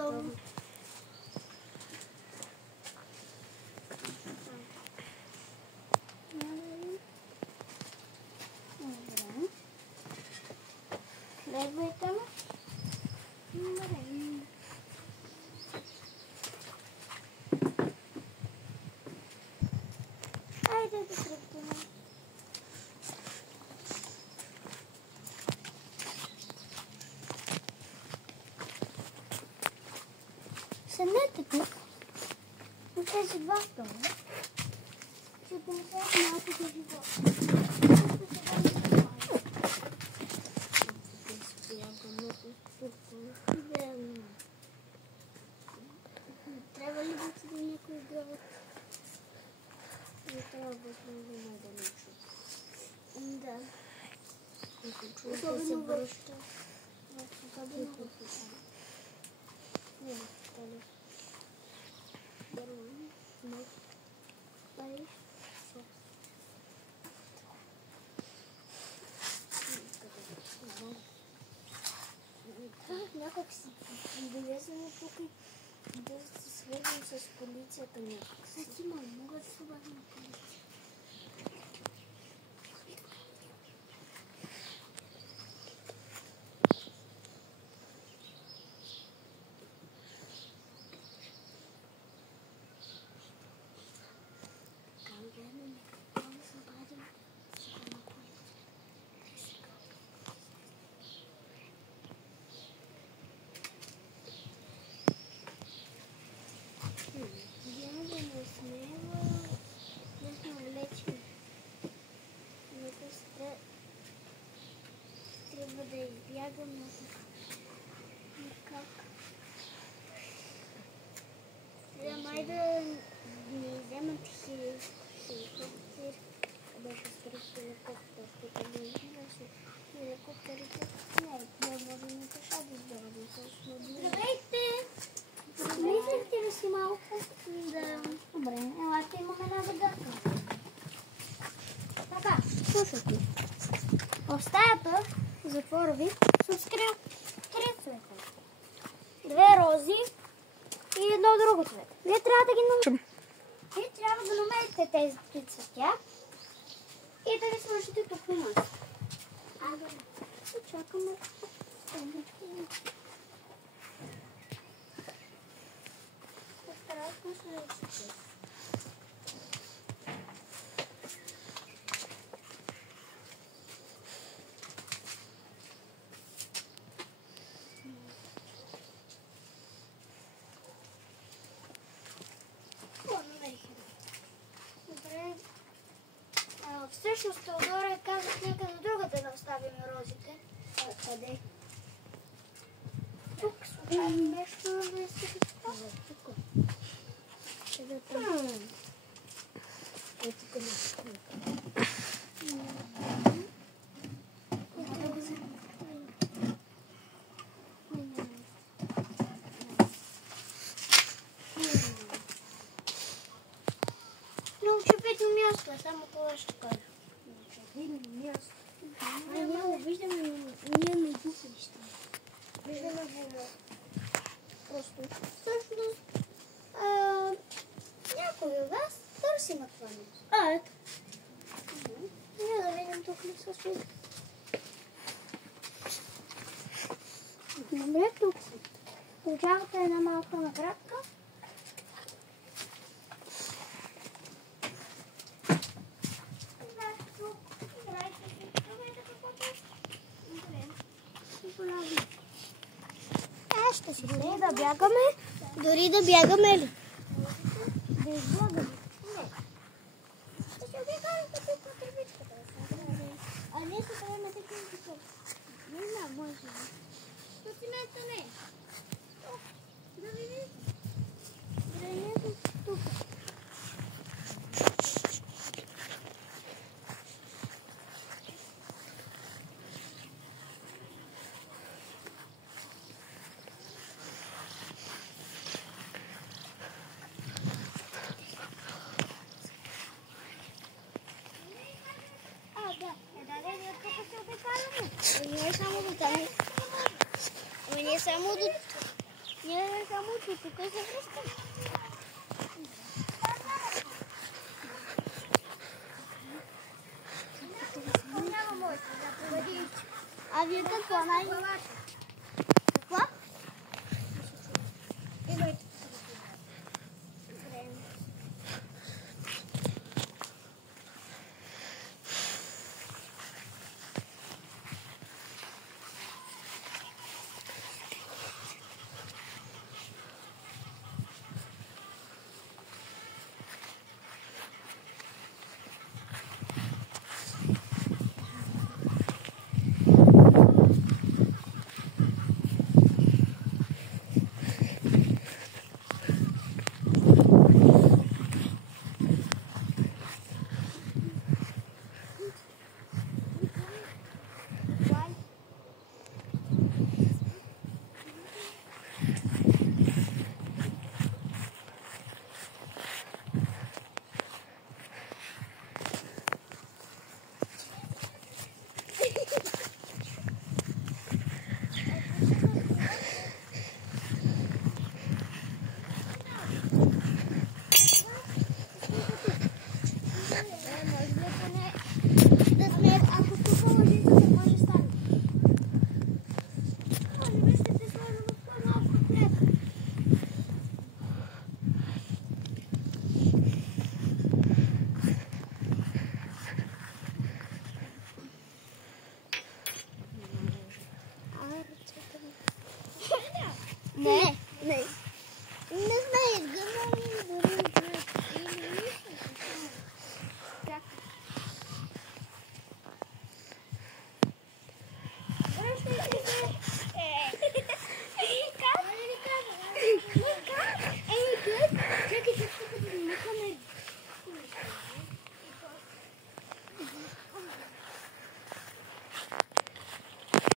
готово. Следвайте ме. Айде да тръпваме. Седнете тук. На тези два стола. Ще понесете малко за живота. Трябва ли да седи някой гръб? Не трябва да сме най-далече. Да. Особено връща. Особено връща. Не, стали. Някак си излезем тук и да се свържем с полицията някак си. Аз имам, мога да се обадя на полицията. Трябва да избягаме. Как? Май да ни вземат хеликоптер. Беше стръг хеликоптер. Тук не имаше хеликоптерите. Не може ни пеша да избягаме. Здравейте! Мислихте ли си малко? Да. Добре, елате, имаме една загадка. Така, слушайте. В стаята, затвора ви, съм скрил 3 цвета. 2 рози и едно друго цвета. Вие трябва да ги намерите. Вие трябва да намерите тези 3 цветя и да ги сложите тук на нас. Добре. Чакаме. Страшно слушайте. Добре. Всъщност Теодора казах някъде другаде да оставим розите. Къде? Тук случайно нещо да се изпазва. Тук. Къде там? Ето къде. Място, само това ще кажа. Видно място. Ние го виждаме, ние не го виждаме. Виждаме го просто. Всъщност, някой от вас търси на това място. Ето. Ние да видим тук ли са стои. Добре, тук си. Получавате една малка наградка. Ще си да бягаме. Дори да бягаме ли? Да избягаме. Не. Ще се обягаме по тръбичката. А ние се правим такива такива. Не знам, може да. Що си места не? Да видите. Дренето тук. Ние само до Тук е завръщам. А вие какво Какво? Не.